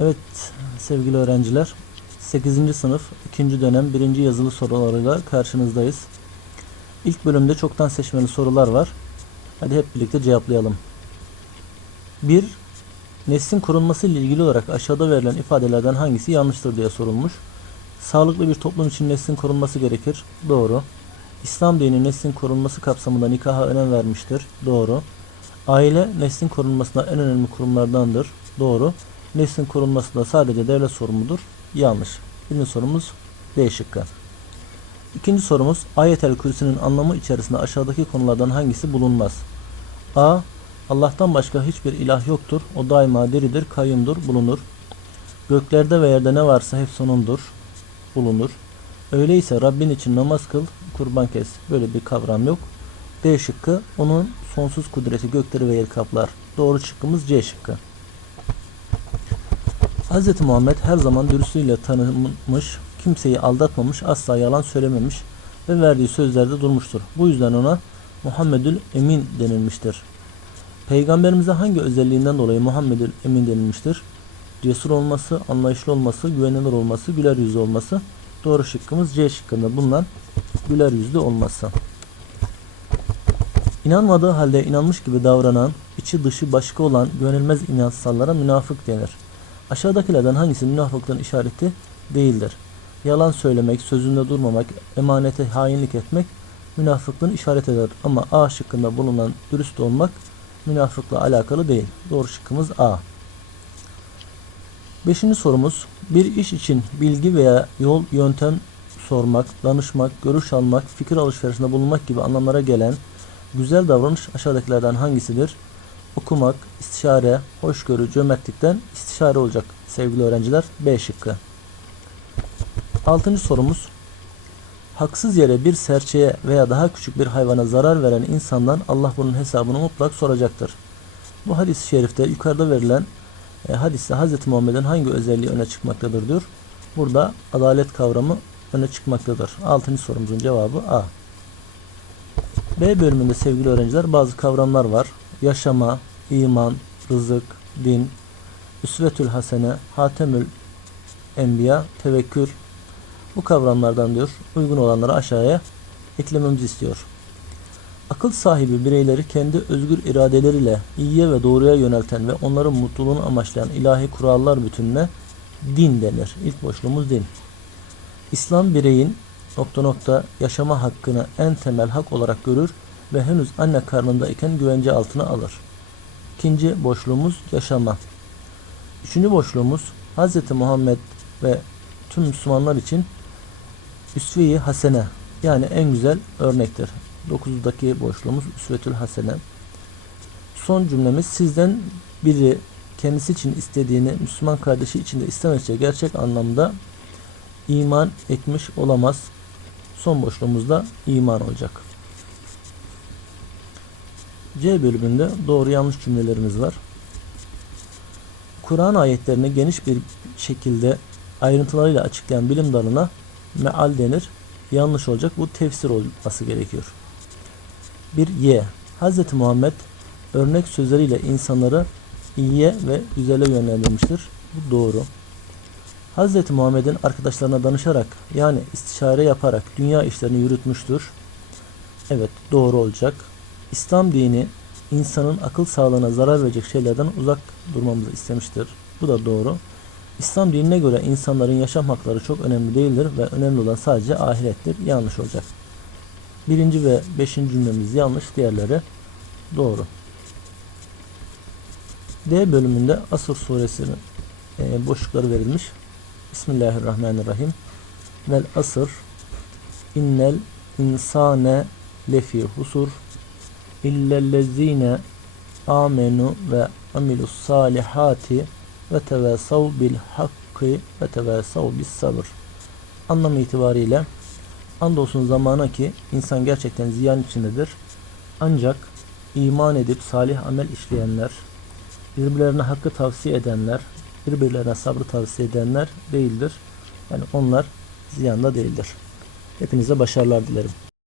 Evet sevgili öğrenciler 8. sınıf 2. dönem 1. yazılı sorularıyla karşınızdayız. İlk bölümde çoktan seçmeli sorular var. Hadi hep birlikte cevaplayalım. 1. Neslin korunması ile ilgili olarak aşağıda verilen ifadelerden hangisi yanlıştır diye sorulmuş. Sağlıklı bir toplum için neslin korunması gerekir. Doğru. İslam dini neslin korunması kapsamında nikaha önem vermiştir. Doğru. Aile neslin korunmasında en önemli kurumlardandır. Doğru. Neslin korunmasında sadece devlet sorumludur. Yanlış. Birinci sorumuz D şıkkı. İkinci sorumuz Ayetel Kürsi'nin anlamı içerisinde aşağıdaki konulardan hangisi bulunmaz? A. Allah'tan başka hiçbir ilah yoktur. O daima diridir, kayyumdur, bulunur. Göklerde ve yerde ne varsa hepsi onundur, bulunur. Öyleyse Rabbin için namaz kıl, kurban kes. Böyle bir kavram yok. D şıkkı onun sonsuz kudreti gökleri ve yeri kaplar. Doğru şıkkımız C şıkkı. Hz. Muhammed her zaman dürüstlüğüyle tanınmış, kimseyi aldatmamış, asla yalan söylememiş ve verdiği sözlerde durmuştur. Bu yüzden ona Muhammedül Emin denilmiştir. Peygamberimize hangi özelliğinden dolayı Muhammedül Emin denilmiştir? Cesur olması, anlayışlı olması, güvenilir olması, güler yüzlü olması. Doğru şıkkımız C şıkkında bulunan güler yüzlü olması. İnanmadığı halde inanmış gibi davranan, içi dışı başka olan güvenilmez inançsallara münafık denir. Aşağıdakilerden hangisi münafıklığın işareti değildir? Yalan söylemek, sözünde durmamak, emanete hainlik etmek münafıklığın işaret eder. Ama A şıkkında bulunan dürüst olmak münafıkla alakalı değil. Doğru şıkkımız A. Beşinci sorumuz bir iş için bilgi veya yol, yöntem sormak, danışmak, görüş almak, fikir alışverişinde bulunmak gibi anlamlara gelen güzel davranış aşağıdakilerden hangisidir? Okumak, istişare, hoşgörü, cömertlikten istişare olacak sevgili öğrenciler. B şıkkı. Altıncı sorumuz. Haksız yere bir serçeye veya daha küçük bir hayvana zarar veren insandan Allah bunun hesabını mutlak soracaktır. Bu hadis-i şerifte yukarıda verilen e, hadiste Hz. Muhammed'in hangi özelliği öne çıkmaktadır diyor. Burada adalet kavramı öne çıkmaktadır. Altıncı sorumuzun cevabı A. B bölümünde sevgili öğrenciler bazı kavramlar var. Yaşama, iman, rızık, din, üsvetül hasene, hatemül enbiya, tevekkül. Bu kavramlardan diyor uygun olanları aşağıya eklememizi istiyor. Akıl sahibi bireyleri kendi özgür iradeleriyle iyiye ve doğruya yönelten ve onların mutluluğunu amaçlayan ilahi kurallar bütününe din denir. İlk boşluğumuz din. İslam bireyin nokta nokta yaşama hakkını en temel hak olarak görür ve henüz anne karnındayken güvence altına alır. İkinci boşluğumuz yaşama. Üçüncü boşluğumuz Hz. Muhammed ve tüm Müslümanlar için üsve-i hasene yani en güzel örnektir. 9'daki boşluğumuz üsvetül hasene. Son cümlemiz sizden biri kendisi için istediğini Müslüman kardeşi için de istemezse gerçek anlamda iman etmiş olamaz. Son boşluğumuzda iman olacak. C bölümünde doğru yanlış cümlelerimiz var. Kur'an ayetlerini geniş bir şekilde ayrıntılarıyla açıklayan bilim dalına meal denir. Yanlış olacak. Bu tefsir olması gerekiyor. Bir Y. Hz. Muhammed örnek sözleriyle insanları iyiye ve güzele yönlendirmiştir. Bu doğru. Hz. Muhammed'in arkadaşlarına danışarak yani istişare yaparak dünya işlerini yürütmüştür. Evet doğru olacak. İslam dini insanın akıl sağlığına zarar verecek şeylerden uzak durmamızı istemiştir. Bu da doğru. İslam dinine göre insanların yaşam hakları çok önemli değildir ve önemli olan sadece ahirettir. Yanlış olacak. Birinci ve beşinci cümlemiz yanlış, diğerleri doğru. D bölümünde Asır suresinin e, boşlukları verilmiş. Bismillahirrahmanirrahim. Vel asır innel insane lefi husur illellezine amenu ve amilus salihati ve tevasav bil hakkı ve tevasav bis sabır. Anlamı itibariyle andolsun zamana ki insan gerçekten ziyan içindedir. Ancak iman edip salih amel işleyenler, birbirlerine hakkı tavsiye edenler, birbirlerine sabrı tavsiye edenler değildir. Yani onlar ziyanda değildir. Hepinize başarılar dilerim.